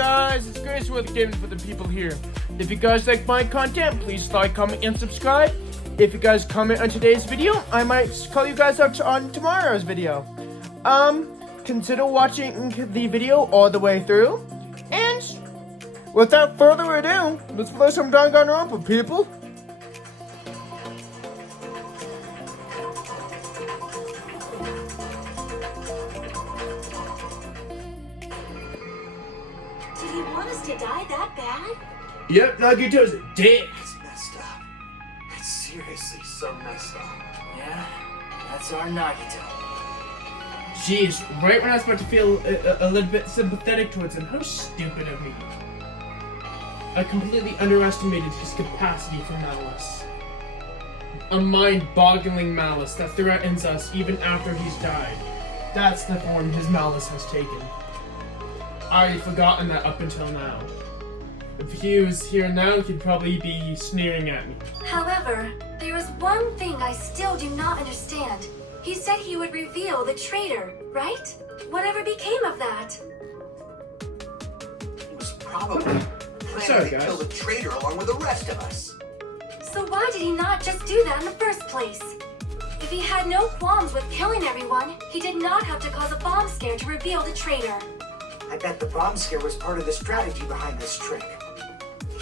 guys, it's Grace with Gaming for the People here. If you guys like my content, please like, comment, and subscribe. If you guys comment on today's video, I might call you guys out on tomorrow's video. Consider watching the video all the way through. And without further ado, let's play some Danganronpa, people. Did he want us to die that bad? Yep, Nagito's dead. It's messed up. It's seriously so messed up. Yeah, that's our Nagito. Jeez, right when I was about to feel a little bit sympathetic towards him, how stupid of me. I completely underestimated his capacity for malice. A mind-boggling malice that threatens us even after he's died. That's the form his malice has taken. I had forgotten that up until now. If he was here now, he'd probably be sneering at me. However, there is one thing I still do not understand. He said he would reveal the traitor, right? Whatever became of that? He was probably planning to kill the traitor along with the rest of us. So why did he not just do that in the first place? If he had no qualms with killing everyone, he did not have to cause a bomb scare to reveal the traitor. I bet the bomb scare was part of the strategy behind this trick.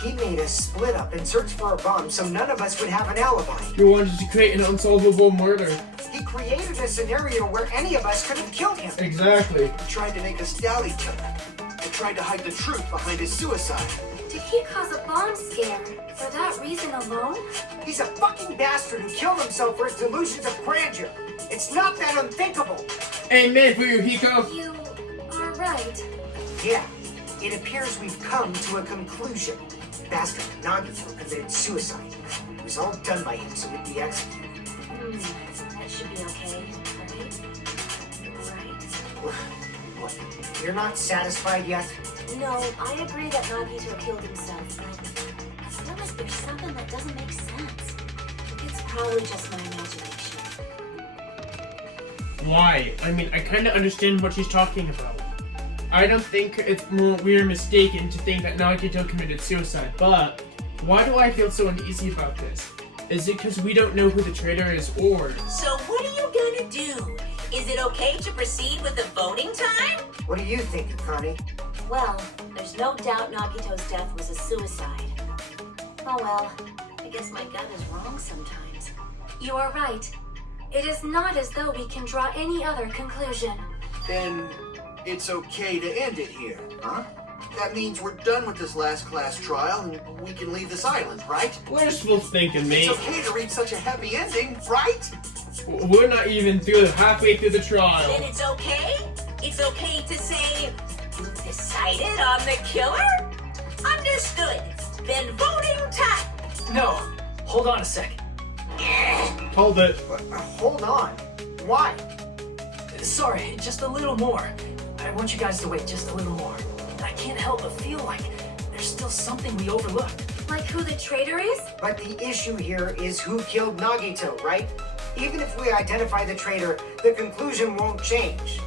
He made us split up and search for a bomb so none of us would have an alibi. He wanted to create an unsolvable murder. He created a scenario where any of us could have killed him. Exactly. He tried to make us doubt each other. He tried to hide the truth behind his suicide. Did he cause a bomb scare for that reason alone? He's a fucking bastard who killed himself for his delusions of grandeur. It's not that unthinkable. Amen for you, Hiko. You are right. Yeah, it appears we've come to a conclusion. Bastard Nagito committed suicide. It was all done by him so he'd be executed. That should be okay, right? What? You're not satisfied yet? No, I agree that Nagito killed himself, but I feel like there's something that doesn't make sense. It's probably just my imagination. Why? I mean, I kind of understand what she's talking about. I don't think we're mistaken to think that Nagito committed suicide, but why do I feel so uneasy about this? Is it because we don't know who the traitor is, or... So what are you gonna do? Is it okay to proceed with the voting time? What do you think, Akane? Well, there's no doubt Nagito's death was a suicide. Oh well, I guess my gut is wrong sometimes. You are right. It is not as though we can draw any other conclusion. Then it's okay to end it here, huh? That means we're done with this last class trial and we can leave this island, right? Wishful thinking, mate. It's okay to reach such a happy ending, right? We're not even halfway through the trial. Then it's okay? It's okay to say, you've decided on the killer? Understood. Then voting time. No, hold on a second. Hold it. Hold on. Why? Sorry, just a little more. I want you guys to wait just a little more. I can't help but feel like there's still something we overlooked. Like who the traitor is? But the issue here is who killed Nagito, right? Even if we identify the traitor, the conclusion won't change.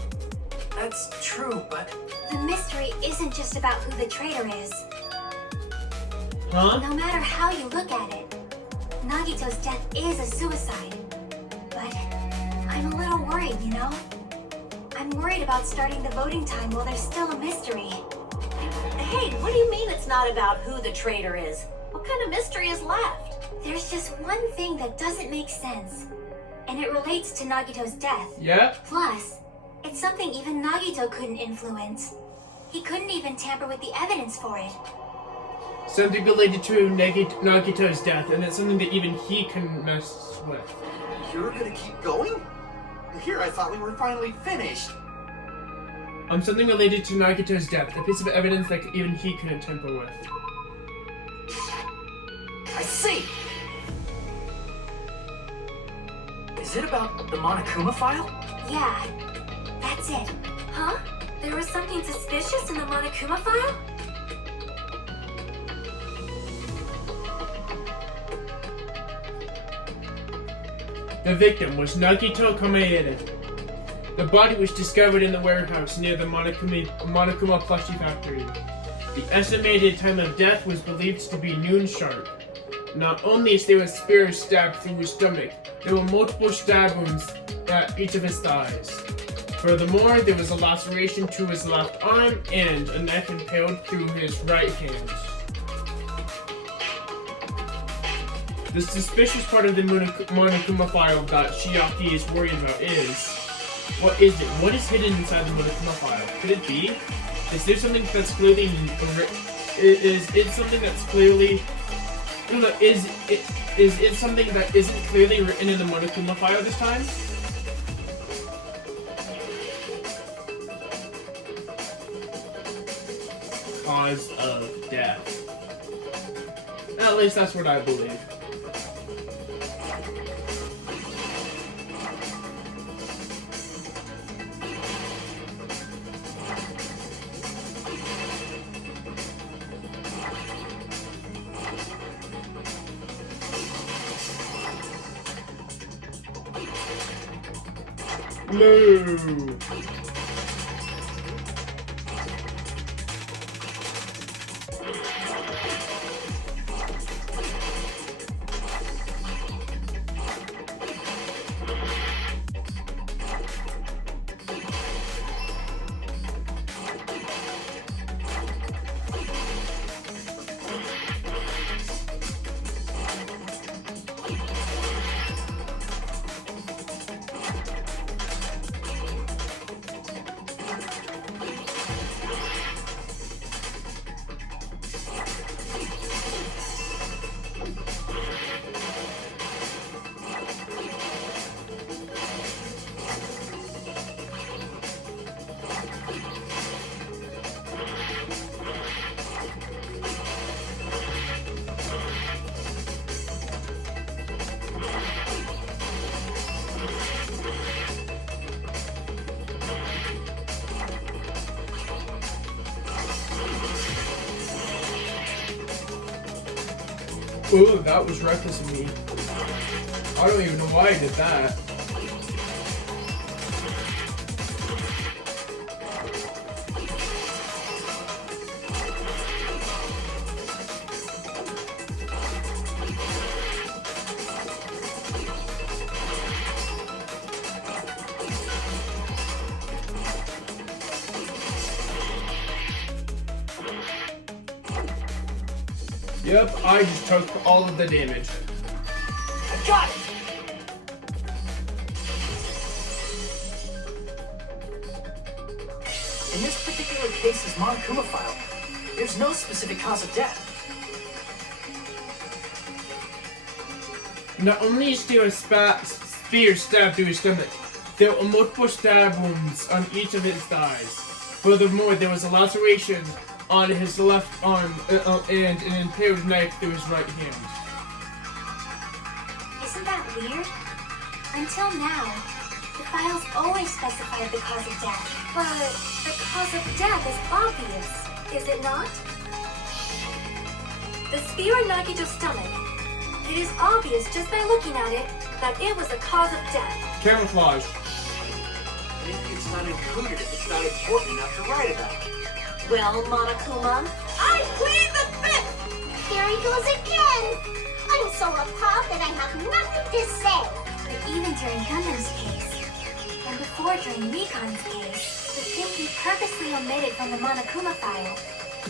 That's true, but... The mystery isn't just about who the traitor is. Huh? No matter how you look at it, Nagito's death is a suicide. But I'm a little worried, you know? I'm worried about starting the voting time while there's still a mystery. Hey, what do you mean it's not about who the traitor is? What kind of mystery is left? There's just one thing that doesn't make sense, and it relates to Nagito's death. Yeah? Plus, it's something even Nagito couldn't influence. He couldn't even tamper with the evidence for it. Something related to Nagito's death, and it's something that even he can mess with. You're gonna keep going? Here, I thought we were finally finished. Something related to Nagito's death, a piece of evidence that even he couldn't tamper with. I see! Is it about the Monokuma file? Yeah, that's it. Huh? There was something suspicious in the Monokuma file? The victim was Nagito Kamaeda. The body was discovered in the warehouse near the Monokuma plushie factory. The estimated time of death was believed to be noon sharp. Not only is there a spear stabbed through his stomach, there were multiple stab wounds at each of his thighs. Furthermore, there was a laceration to his left arm and a knife impaled through his right hand. The suspicious part of the Monokuma file that Shiaki is worried about is, what is it? What is hidden inside the Monokuma file? Could it be? Is there something that's clearly... Is it something that's clearly... Is it something that isn't clearly written in the Monokuma file this time? Cause of death. At least that's what I believe. No. Ooh, that was reckless of me. I don't even know why I did that. Yep, I just took all of the damage. I got it! In this particular case's Monokuma file, there's no specific cause of death. Not only is there a spear stabbed through his stomach, there were multiple stab wounds on each of his thighs. Furthermore, there was a laceration on his left arm and an impaled knife through his right hand. Isn't that weird? Until now, the files always specified the cause of death. But the cause of death is obvious, is it not? The spear in Nagito's stomach. It is obvious just by looking at it that it was the cause of death. Camouflage. Maybe it's not included if it's not important enough to write about. Well, Monokuma, I plead the fifth! Here he goes again! I'm so appalled that I have nothing to say. But even during Gundam's case, and before during Rikon's case, the thing he purposely omitted from the Monokuma file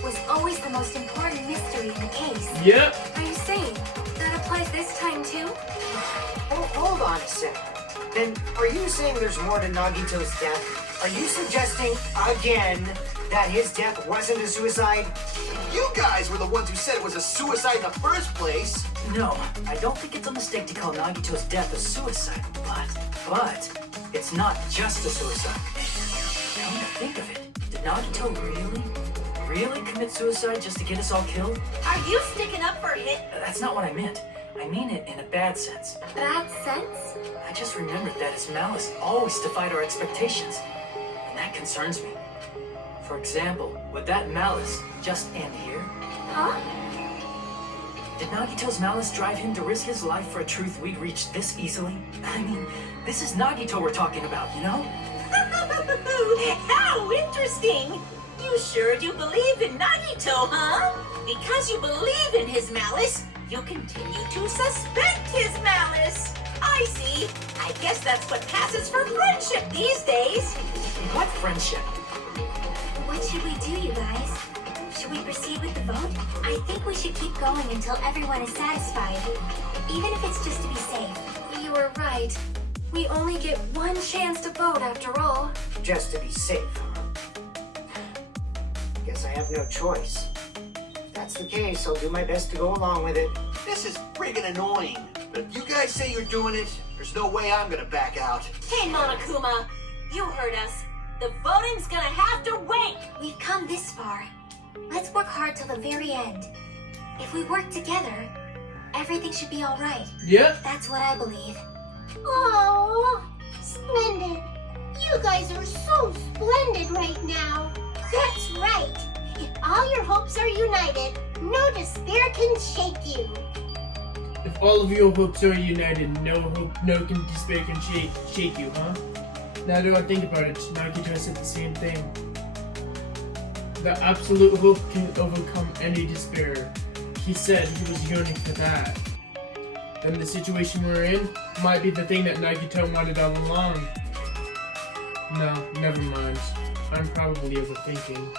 was always the most important mystery in the case. Yep. Are you saying that applies this time too? Oh, hold on a sec. Then, are you saying there's more to Nagito's death? Are you suggesting, again, that his death wasn't a suicide? You guys were the ones who said it was a suicide in the first place. No, I don't think it's a mistake to call Nagito's death a suicide, but it's not just a suicide. Come to think of it, did Nagito really commit suicide just to get us all killed? Are you sticking up for Hit? That's not what I meant. I mean it in a bad sense. Bad sense? I just remembered that his malice always defied our expectations, and that concerns me. For example, would that malice just end here? Huh? Did Nagito's malice drive him to risk his life for a truth we'd reach this easily? I mean, this is Nagito we're talking about, you know? How interesting! You sure do believe in Nagito, huh? Because you believe in his malice, you continue to suspect his malice. I see. I guess that's what passes for friendship these days. What friendship? What should we do, you guys? Should we proceed with the vote? I think we should keep going until everyone is satisfied, even if it's just to be safe. You are right. We only get one chance to vote after all. Just to be safe. Guess I have no choice. If that's the case, I'll do my best to go along with it. This is friggin' annoying. But if you guys say you're doing it, there's no way I'm gonna back out. Hey, Monokuma, you heard us. The voting's gonna have to wait. We've come this far. Let's work hard till the very end. If we work together, everything should be all right. Yep. That's what I believe. Oh, splendid. You guys are so splendid right now. That's right. If all your hopes are united, no despair can shake you. If all of your hopes are united, no despair can shake you, huh? Now that I think about it, Nagito said the same thing. The absolute hope can overcome any despair. He said he was yearning for that. And the situation we're in might be the thing that Nagito wanted all along. No, never mind. I'm probably overthinking.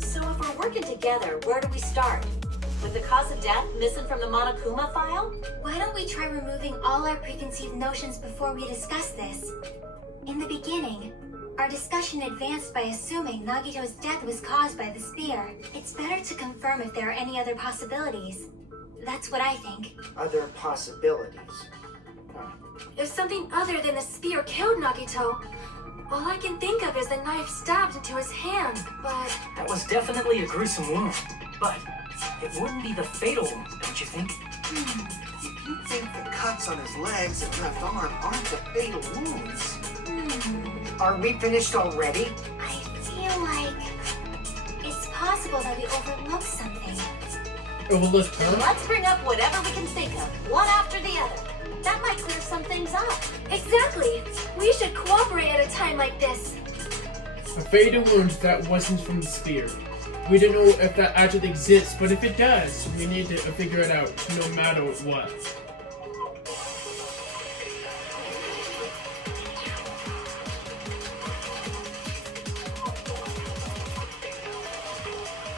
So if we're working together, where do we start? With the cause of death missing from the Monokuma file? Why don't we try removing all our preconceived notions before we discuss this? In the beginning, our discussion advanced by assuming Nagito's death was caused by the spear. It's better to confirm if there are any other possibilities. That's what I think. Other possibilities. If something other than the spear killed Nagito, all I can think of is the knife stabbed into his hand, but... That was definitely a gruesome wound, but it wouldn't be the fatal wound, don't you think? If you think the cuts on his legs and left arm aren't the fatal wounds. Are we finished already? I feel like it's possible that we overlooked something. Overlooked, huh? Let's bring up whatever we can think of, one after the other. That might clear some things up. Exactly. We should cooperate at a time like this. A fatal wound that wasn't from the spear. We don't know if that actually exists, but if it does, we need to figure it out, no matter what.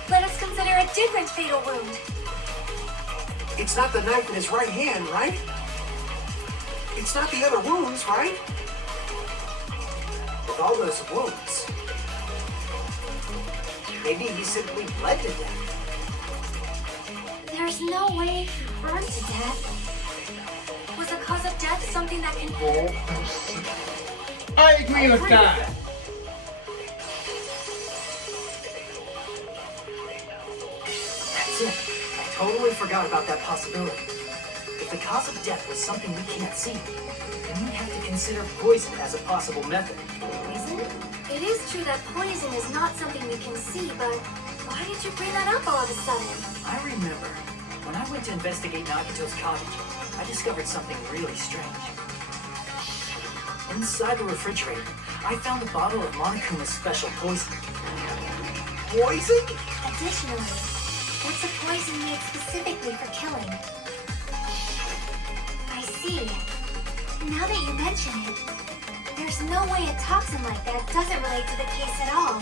Let us consider a different fatal wound. It's not the knife in his right hand, right? It's not the other wounds, right? With all those wounds, maybe he simply bled to death. There's no way he burned to death. Was the cause of death something that can... I agree with that. That's it. I totally forgot about that possibility. If the cause of death was something we can't see, then we'd have to consider poison as a possible method. Poison? It is true that poison is not something we can see, but why did you bring that up all of a sudden? I remember when I went to investigate Nagito's cottage, I discovered something really strange. Inside the refrigerator, I found a bottle of Monokuma's special poison. Poison? Additionally, it's a poison made specifically for killing. I see. Now that you mention it, there's no way a toxin like that doesn't relate to the case at all.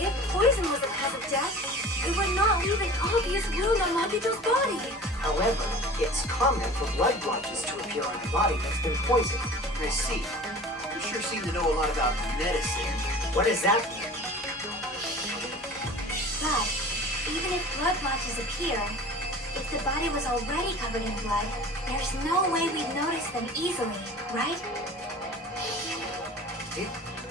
If poison was the cause of death, it would not leave an obvious wound on Nagito's body. However, it's common for blood blotches to appear on a body that's been poisoned. I see. You sure seem to know a lot about medicine. What does that mean? But even if blood blotches appear, if the body was already covered in blood, there's no way we'd notice them easily, right?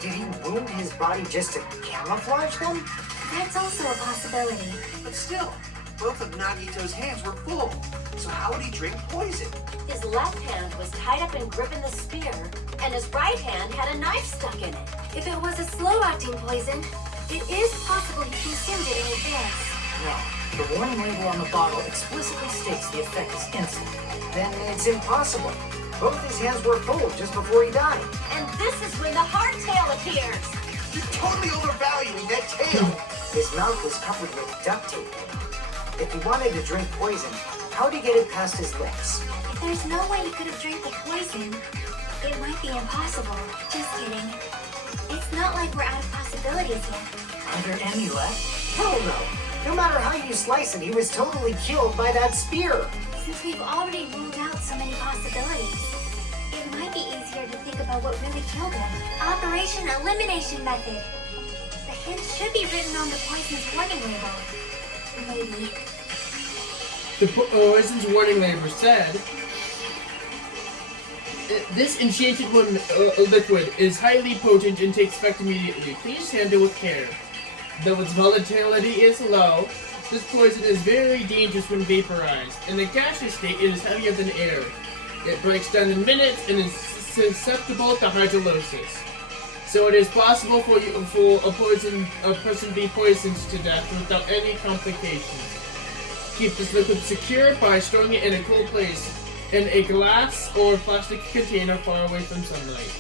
Did he wound his body just to camouflage them? That's also a possibility. But still, both of Nagito's hands were full. So how would he drink poison? His left hand was tied up and gripping the spear, and his right hand had a knife stuck in it. If it was a slow-acting poison, It is possible he consumed it in advance. No, the warning label on the bottle explicitly states the effect is instant. Then it's impossible. Both his hands were full just before he died. And this is when the hardtail appears. You're totally overvaluing that tail. His mouth was covered with duct tape. If he wanted to drink poison, how'd he get it past his lips? If there's no way he could have drank the poison, it might be impossible. Just kidding. It's not like we're out of possibilities yet. Are there any left? Hell no. No matter how you slice it, he was totally killed by that spear. Since we've already ruled out so many possibilities, it might be easier to think about what really killed him. Operation Elimination Method. The hint should be written on the poison's warning label. Maybe. The poison's warning label said, "This enchanted liquid is highly potent and takes effect immediately. Please handle with care. Though its volatility is low, this poison is very dangerous when vaporized. In the gaseous state, it is heavier than air. It breaks down in minutes and is susceptible to hydrolysis. So it is possible for a person to be poisoned to death without any complications. Keep this liquid secure by storing it in a cool place, in a glass or plastic container far away from sunlight."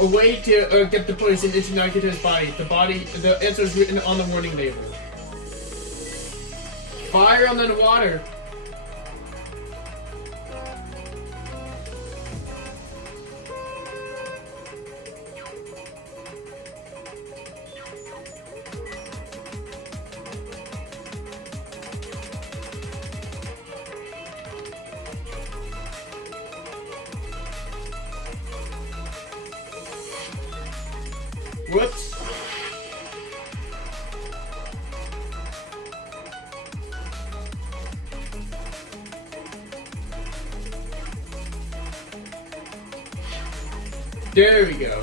A way to get the poison into Nagito's body. The answer is written on the warning label. Fire and then water. Whoops. There we go.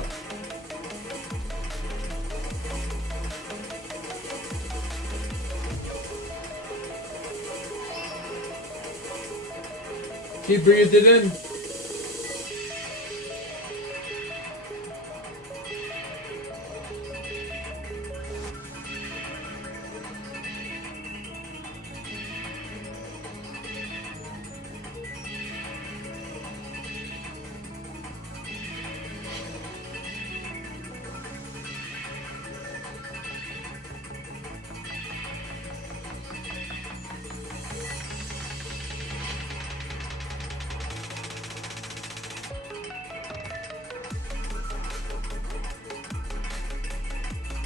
He breathed it in.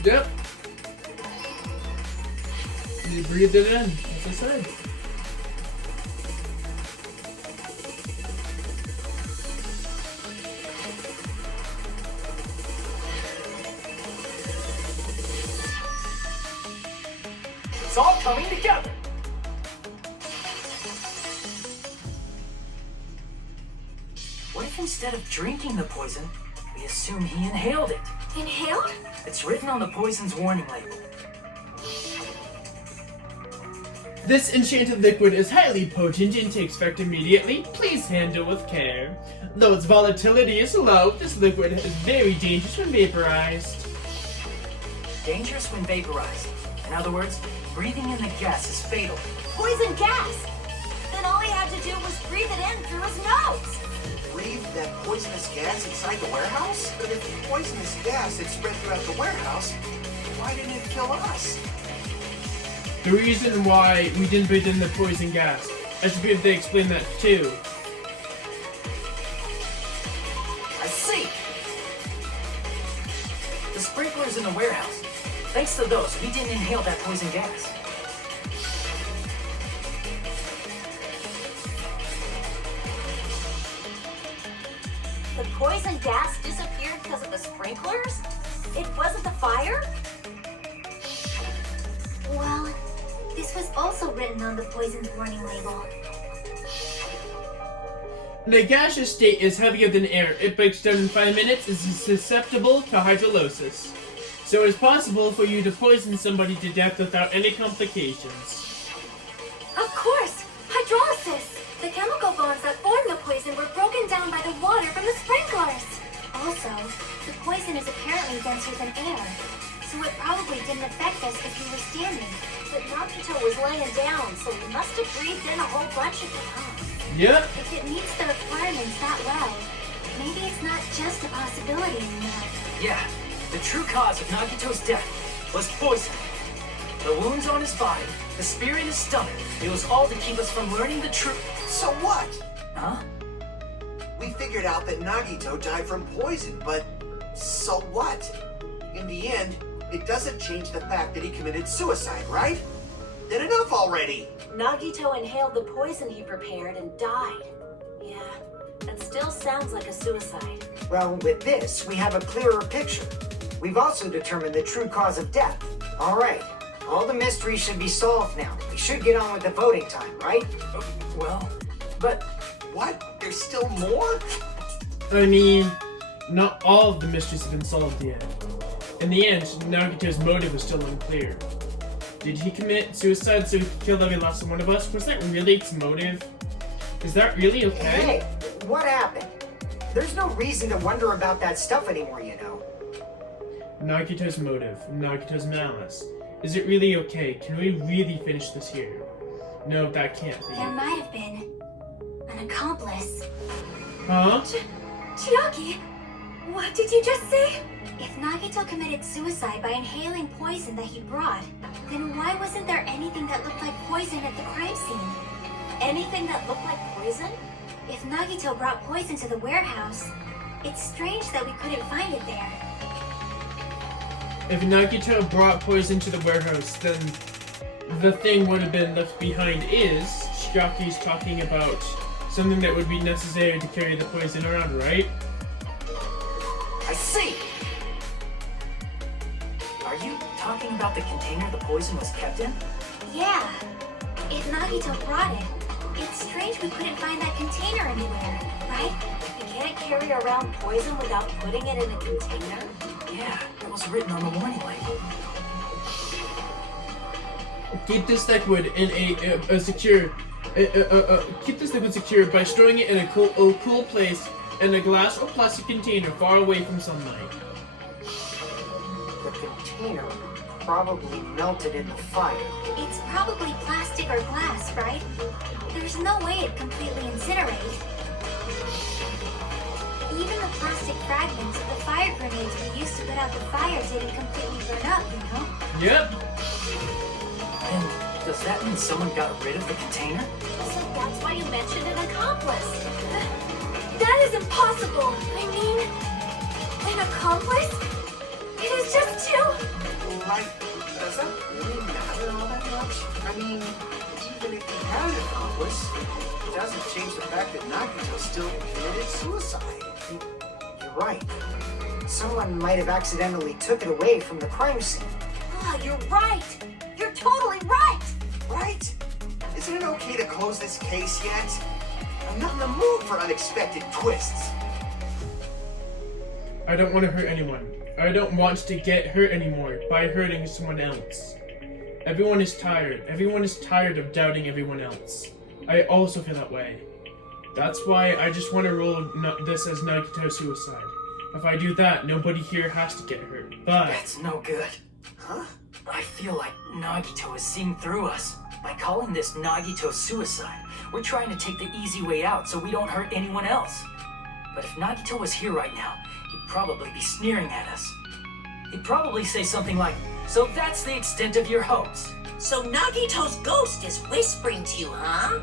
Yep. He breathed it in, as I said. It's all coming together. What if instead of drinking the poison, we assume he inhaled it? Inhaled? It's written on the poison's warning label. This enchanted liquid is highly potent and takes effect immediately. Please handle with care. Though its volatility is low, this liquid is very dangerous when vaporized. Dangerous when vaporized. In other words, breathing in the gas is fatal. Poison gas! Then all he had to do was breathe it in through his nose. Breathe that poisonous gas inside the warehouse? But if poisonous gas had spread throughout the warehouse, why didn't it kill us? The reason why we didn't breathe in the poison gas, I should be able to explain that too. I see! The sprinklers in the warehouse. Thanks to those, we didn't inhale that poison gas. The poison gas disappeared because of the sprinklers? It wasn't the fire? Well, this was also written on the poison's warning label. The gaseous state is heavier than air. It breaks down in 5 minutes and is susceptible to hydrolysis. So it is possible for you to poison somebody to death without any complications. Of course! Hydrolysis! The chemical bonds that form the poison were broken down by the water from the sprinklers! Also, the poison is a it didn't affect us if we were standing. But Nagito was laying down, so he must have breathed in a whole bunch of it, huh? Yep. If it meets the requirements that well, maybe it's not just a possibility anymore. Yeah, the true cause of Nagito's death was poison. The wounds on his body, the spear in his stomach, it was all to keep us from learning the truth. So what? Huh? We figured out that Nagito died from poison, but so what? In the end, it doesn't change the fact that he committed suicide, right? Then enough already! Nagito inhaled the poison he prepared and died. Yeah, that still sounds like a suicide. Well, with this, we have a clearer picture. We've also determined the true cause of death. All right, all the mysteries should be solved now. We should get on with the voting time, right? Well, but What? There's still more? I mean, not all of the mysteries have been solved yet. In the end, Nagito's motive is still unclear. Did he commit suicide so he could kill every last one of us? Was that really his motive? Is that really okay? Hey, what happened? There's no reason to wonder about that stuff anymore, you know. Nagito's motive, Nagito's malice. Is it really okay? Can we really finish this here? No, that can't be. There might have been an accomplice. Huh? Chiaki, what did you just say? If Nagito committed suicide by inhaling poison that he brought, then why wasn't there anything that looked like poison at the crime scene? Anything that looked like poison? If Nagito brought poison to the warehouse, it's strange that we couldn't find it there. If Nagito brought poison to the warehouse, then the thing would have been left behind is Chiaki's talking about something that would be necessary to carry the poison around, right? I see! Are you talking about the container the poison was kept in? Yeah. If Nagito brought it, it's strange we couldn't find that container anywhere, right? You can't carry around poison without putting it in a container? Yeah, it was written on the warning label. Keep this liquid in a secure. Keep this liquid secure by storing it in a cool place in a glass or plastic container far away from sunlight. The container probably melted in the fire. It's probably plastic or glass, right? There's no way it'd completely incinerate. Even the plastic fragments of the fire grenades we used to put out the fire didn't completely burn up, you know? Yep. And does that mean someone got rid of the container? So that's why you mentioned an accomplice. That is impossible! I mean, an accomplice? It is just two! Like, does that really matter all that much? I mean, even if he had an accomplice, it doesn't change the fact that Nagito still committed suicide. You're right. Someone might have accidentally took it away from the crime scene. Ah, you're right! You're totally right! Right? Isn't it okay to close this case yet? I'm not in the mood for unexpected twists. I don't want to hurt anyone. I don't want to get hurt anymore by hurting someone else. Everyone is tired. Everyone is tired of doubting everyone else. I also feel that way. That's why I just want to rule this as Nagito suicide. If I do that, nobody here has to get hurt. But That's no good. Huh? I feel like Nagito is seeing through us. By calling this Nagito suicide, we're trying to take the easy way out so we don't hurt anyone else. But if Nagito was here right now, he'd probably be sneering at us. He'd probably say something like, "So that's the extent of your hopes." So Nagito's ghost is whispering to you, huh?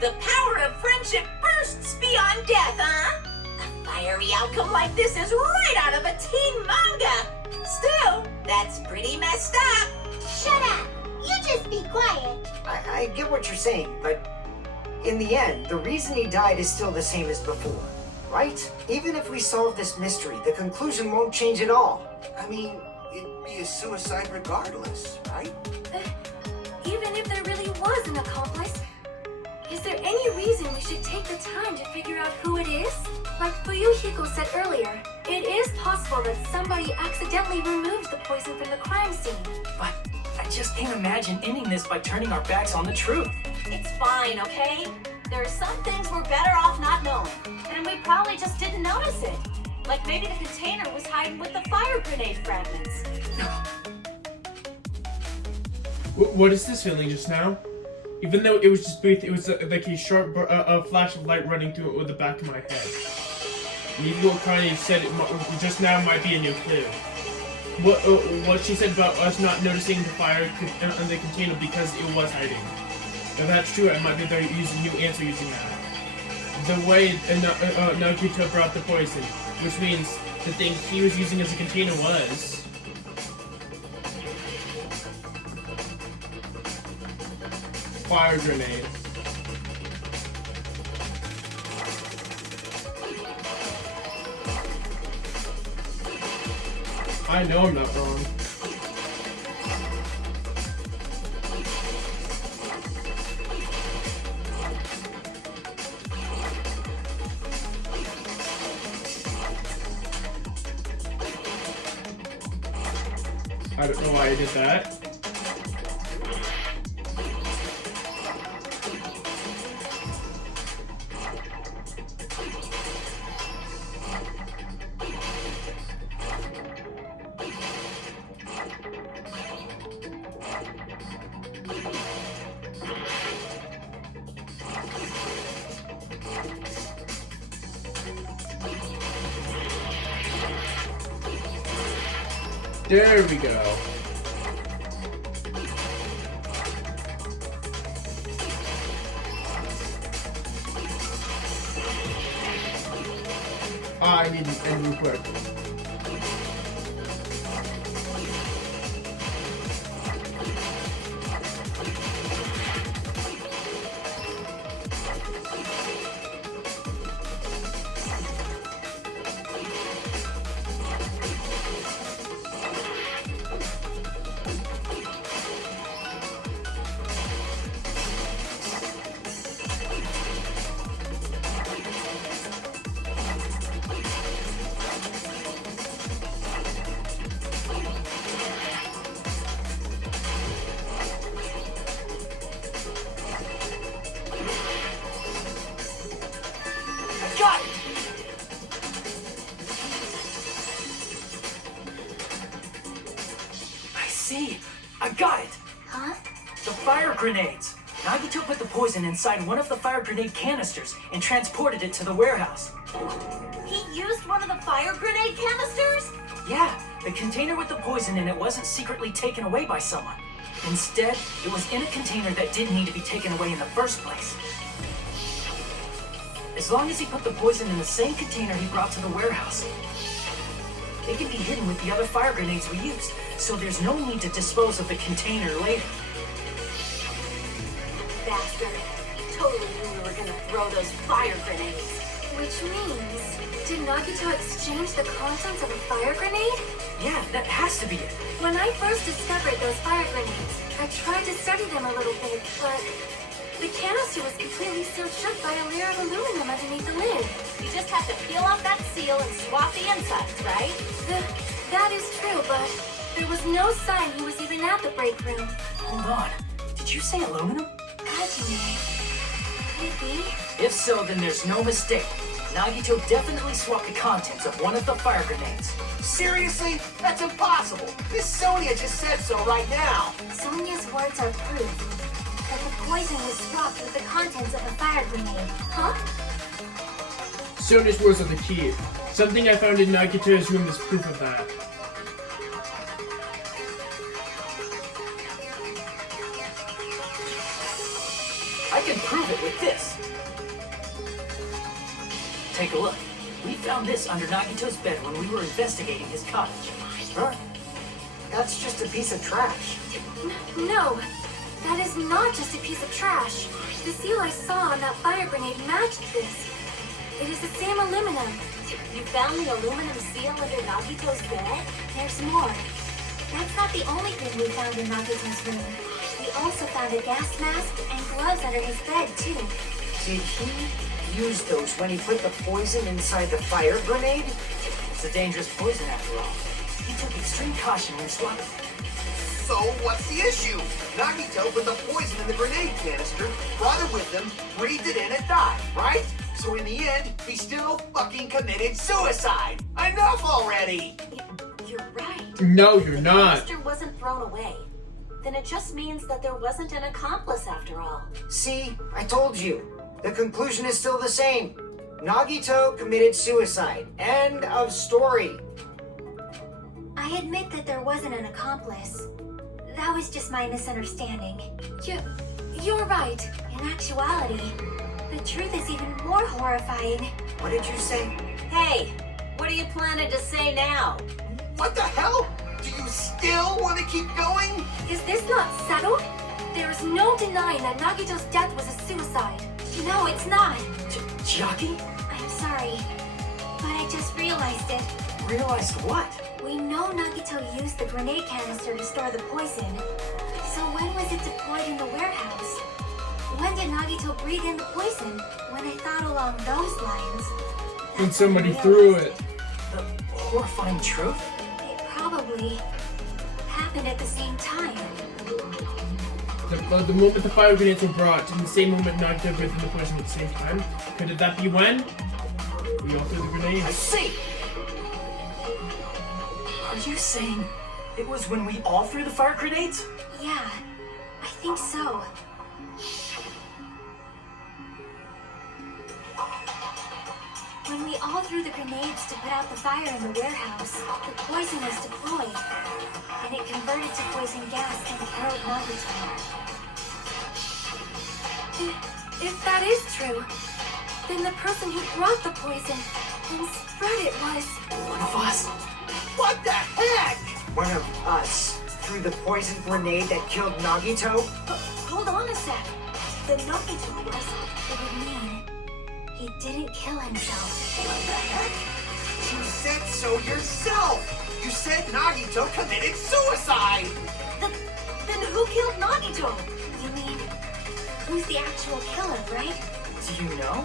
The power of friendship bursts beyond death, huh? A fiery outcome like this is right out of a teen manga. Still, that's pretty messed up. Shut up! You just be quiet! I get what you're saying, but in the end, the reason he died is still the same as before, right? Even if we solve this mystery, the conclusion won't change at all. I mean, it'd be a suicide regardless, right? Even if there really was an accomplice, is there any reason we should take the time to figure out who it is? Like Fuyuhiko said earlier, it is possible that somebody accidentally removed the poison from the crime scene. But I just can't imagine ending this by turning our backs on the truth. It's fine, okay? There are some things we're better off not knowing. And we probably just didn't notice it. Like maybe the container was hiding with the fire grenade fragments. What is this feeling just now? Even though it was just brief, it was like a sharp a flash of light running through it with the back of my head. Maybe what Kanye said just now might be a new clue. What she said about us not noticing the fire in the container because it was hiding. If that's true, I might be able to use a new answer using that. The way Nagito brought the poison, which means the thing he was using as a container was... fire grenade. I know I'm not wrong. I don't know why I did that. There we go. I need to end real quick. Got it! I see. I got it. Huh? The fire grenades. Nagito put the poison inside one of the fire grenade canisters and transported it to the warehouse. He used one of the fire grenade canisters? Yeah, the container with the poison in it wasn't secretly taken away by someone. Instead, it was in a container that didn't need to be taken away in the first place. As long as he put the poison in the same container he brought to the warehouse, it can be hidden with the other fire grenades we used, so there's no need to dispose of the container later. Bastard. He totally knew we were gonna throw those fire grenades. Which means, did Nagito exchange the contents of a fire grenade? Yeah, that has to be it. When I first discovered those fire grenades, I tried to study them a little bit, but the canister was completely sealed shut by a layer of aluminum underneath the lid. You just have to peel off that seal and swap the insides, right? That is true, but there was no sign he was even at the break room. Hold on. Did you say aluminum? Maybe. If so, then there's no mistake. Nagito definitely swapped the contents of one of the fire grenades. Seriously? That's impossible. Miss Sonia just said so right now. Sonia's words are proof that the poison was swapped with the contents of a fire grenade. Huh? Sonia's words are the key. Something I found in Nagito's room is proof of that. I can prove it with this. Take a look. We found this under Nagito's bed when we were investigating his cottage. Huh? That's just a piece of trash. No, that is not just a piece of trash. The seal I saw on that fire grenade matched this. It is the same aluminum. You found the aluminum seal under Nagito's bed? There's more. That's not the only thing we found in Nagito's room. We also found a gas mask and gloves under his bed, too. Did he use those when he put the poison inside the fire grenade? It's a dangerous poison after all. He took extreme caution when swapping. So what's the issue? Nagito put the poison in the grenade canister, brought it with him, breathed it in, and died, right? So in the end, he still fucking committed suicide. Enough already! You're right. No, you're The not. canister wasn't thrown away. Then it just means that there wasn't an accomplice after all. See, I told you. The conclusion is still the same. Nagito committed suicide. End of story. I admit that there wasn't an accomplice. That was just my misunderstanding. You're right. In actuality, the truth is even more horrifying. What did you say? Hey, what are you planning to say now? What the hell? Do you still want to keep going? Is this not settled? There is no denying that Nagito's death was a suicide. No, it's not. Chiaki? I'm sorry, but I just realized it. Realized what? We know Nagito used the grenade canister to store the poison. So when was it deployed in the warehouse? When did Nagito breathe in the poison? When I thought along those lines. When that's somebody I threw realized it. The horrifying truth? It probably happened at the same time. The moment the fire grenades were brought, in the same moment Nagito breathed in the poison at the same time. Could that be when? We all threw the I grenades. see! Are you saying it was when we all threw the fire grenades? Yeah, I think so. When we all threw the grenades to put out the fire in the warehouse, the poison was deployed, and it converted to poison gas and killed Nagito. If that is true, then the person who brought the poison and spread it was... One of us? What the heck? One of us threw the poison grenade that killed Nagito? Hold on a sec. The Nagito was... It would mean he didn't kill himself. What the heck? You said so yourself! You said Nagito committed suicide! Then who killed Nagito? You mean, who's the actual killer, right? Do you know?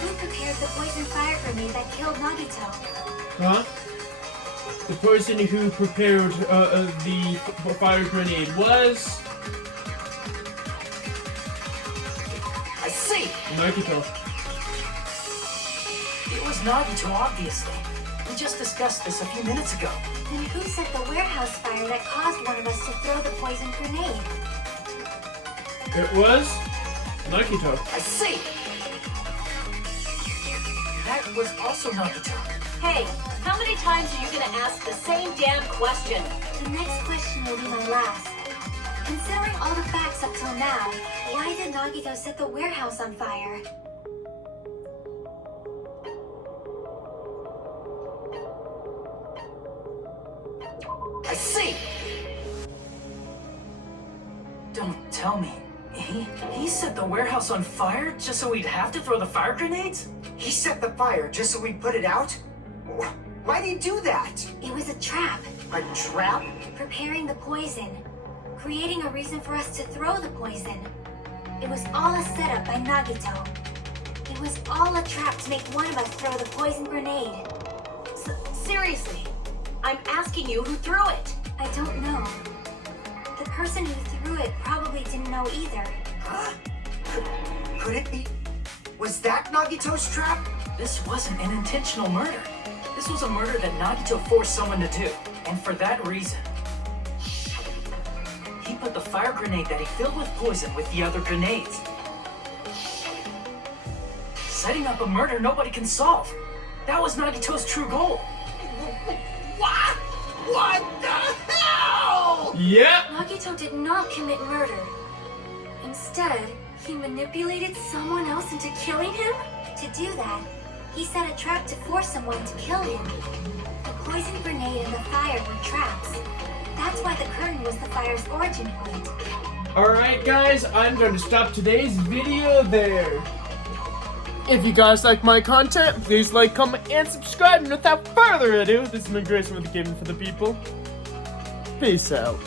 Who prepared the poison fire grenade that killed Nagito? Huh? The person who prepared the fire grenade was I see! Nagito. It was Nagito, obviously. We just discussed this a few minutes ago. Then who set the warehouse fire that caused one of us to throw the poison grenade? It was Nagito. I see! That was also Nagito. Hey, how many times are you gonna ask the same damn question? The next question will be my last. Considering all the facts up till now, why did Nagito set the warehouse on fire? I see! Don't tell me. He set the warehouse on fire just so we'd have to throw the fire grenades? He set the fire just so we put it out? Why'd he do that? It was a trap, A trap? preparing the poison, creating a reason for us to throw the poison. It was all a setup by Nagito. It was all a trap to make one of us throw the poison grenade. Seriously, I'm asking you who threw it. I don't know. The person who threw it probably didn't know either. Huh? Could it be? Was that Nagito's trap? This wasn't an intentional murder. This was a murder that Nagito forced someone to do. And for that reason, he put the fire grenade that he filled with poison with the other grenades. Setting up a murder nobody can solve. That was Nagito's true goal. What? What the hell? Yep. Nagito did not commit murder. Instead, he manipulated someone else into killing him? To do that, he set a trap to force someone to kill him. The poison grenade and the fire were traps. That's why the curtain was the fire's origin point. Alright guys, I'm going to stop today's video there. If you guys like my content, please like, comment, and subscribe. And without further ado, this has been Grayson with Gaming for the People. Peace out.